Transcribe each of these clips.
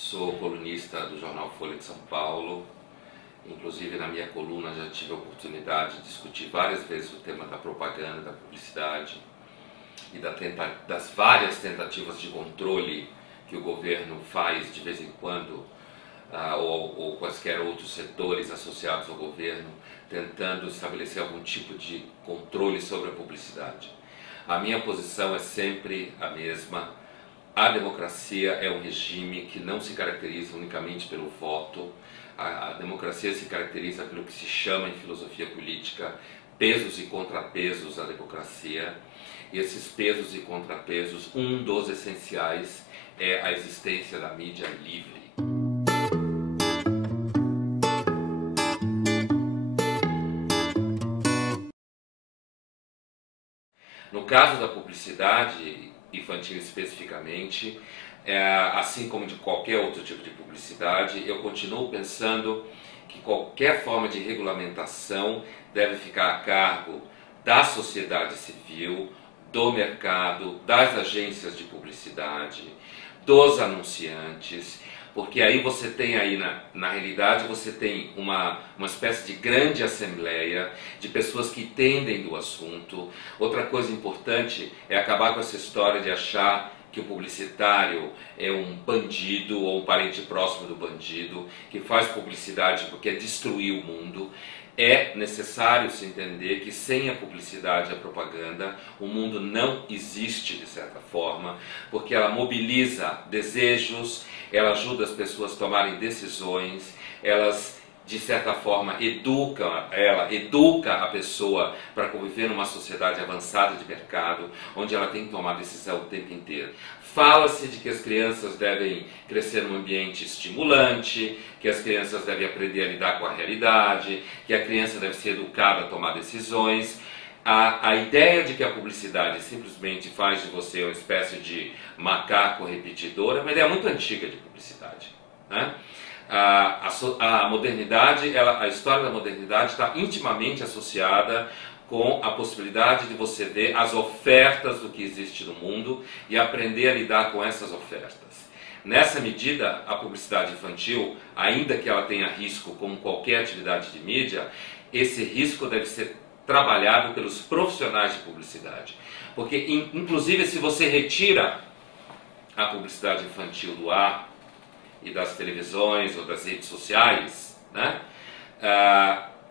Sou colunista do jornal Folha de São Paulo. Inclusive, na minha coluna já tive a oportunidade de discutir várias vezes o tema da propaganda, da publicidade e das várias tentativas de controle que o governo faz de vez em quando, ou quaisquer outros setores associados ao governo, tentando estabelecer algum tipo de controle sobre a publicidade. A minha posição é sempre a mesma. A democracia é um regime que não se caracteriza unicamente pelo voto. A democracia se caracteriza pelo que se chama em filosofia política pesos e contrapesos da democracia. E esses pesos e contrapesos, um dos essenciais é a existência da mídia livre. No caso da publicidade infantil especificamente, assim como de qualquer outro tipo de publicidade, eu continuo pensando que qualquer forma de regulamentação deve ficar a cargo da sociedade civil, do mercado, das agências de publicidade, dos anunciantes, porque aí você tem na realidade você tem uma espécie de grande assembleia de pessoas que entendem do assunto. Outra coisa importante é acabar com essa história de achar que o publicitário é um bandido ou um parente próximo do bandido que faz publicidade porque quer destruir o mundo. É necessário se entender que sem a publicidade e a propaganda o mundo não existe de certa forma, porque ela mobiliza desejos, ela ajuda as pessoas a tomarem decisões, elas de certa forma educa a pessoa para conviver numa sociedade avançada de mercado, onde ela tem que tomar decisão o tempo inteiro. Fala-se de que as crianças devem crescer num ambiente estimulante, que as crianças devem aprender a lidar com a realidade, que a criança deve ser educada a tomar decisões. A ideia de que a publicidade simplesmente faz de você uma espécie de macaco repetidor é uma ideia muito antiga de publicidade, né? A modernidade, a história da modernidade está intimamente associada com a possibilidade de você ver as ofertas do que existe no mundo e aprender a lidar com essas ofertas. Nessa medida, a publicidade infantil, ainda que ela tenha risco como qualquer atividade de mídia, esse risco deve ser trabalhado pelos profissionais de publicidade. Porque, inclusive, se você retira a publicidade infantil do ar e das televisões ou das redes sociais, né,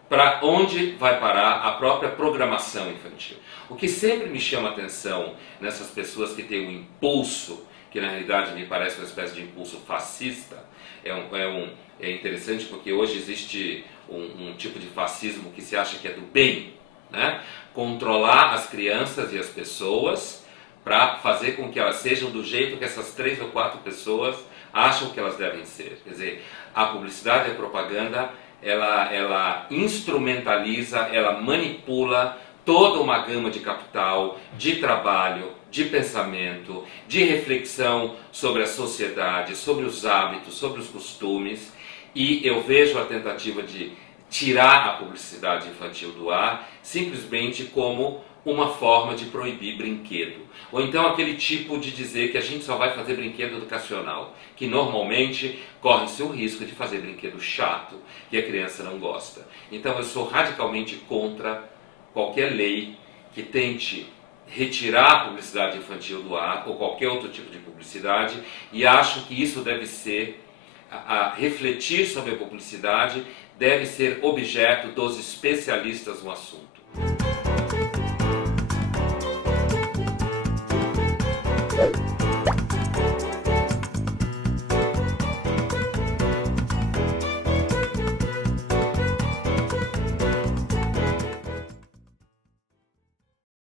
para onde vai parar a própria programação infantil? O que sempre me chama a atenção nessas pessoas que têm um impulso, que na realidade me parece uma espécie de impulso fascista, é interessante porque hoje existe um tipo de fascismo que se acha que é do bem, né? Controlar as crianças e as pessoas para fazer com que elas sejam do jeito que essas 3 ou 4 pessoas acham que elas devem ser. Quer dizer, a publicidade e a propaganda, ela instrumentaliza, ela manipula toda uma gama de capital, de trabalho, de pensamento, de reflexão sobre a sociedade, sobre os hábitos, sobre os costumes, e eu vejo a tentativa de tirar a publicidade infantil do ar simplesmente como uma forma de proibir brinquedo. Ou então aquele tipo de dizer que a gente só vai fazer brinquedo educacional, que normalmente corre-se o risco de fazer brinquedo chato, que a criança não gosta. Então eu sou radicalmente contra qualquer lei que tente retirar a publicidade infantil do ar, ou qualquer outro tipo de publicidade, e acho que isso deve ser, refletir sobre a publicidade deve ser objeto dos especialistas no assunto.